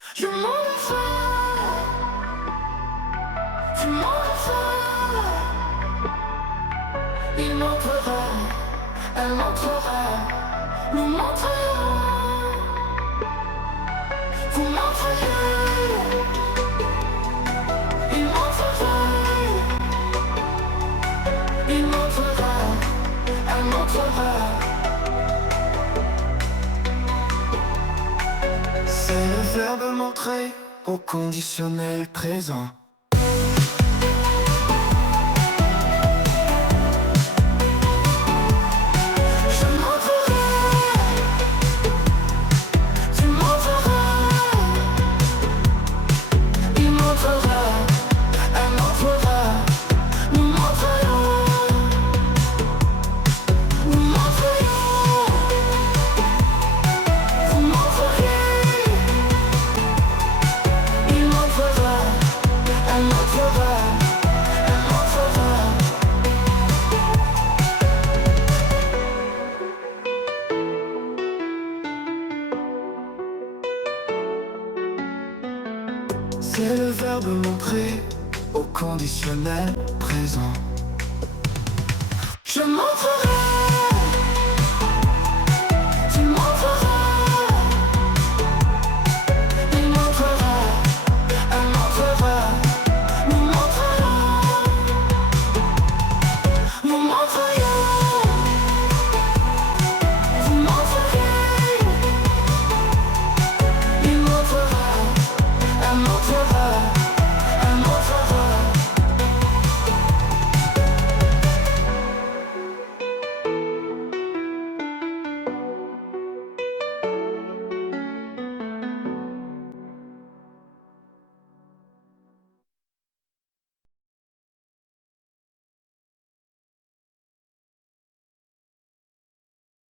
Je montrerai, je montrerai. Il montrera, elle montrera. Nous montrerons, vous montrerez. Il montrera, il montrera, elle montrera. C'est le verbe montrer au conditionnel présent. Je montrerai, tu montreras. Il montrera, elle montrera. Nous montrerons, nous montrerons. Vous montrerez. Il montrera, elle montrera, elle montrera. C'est le verbe montrer au conditionnel présent.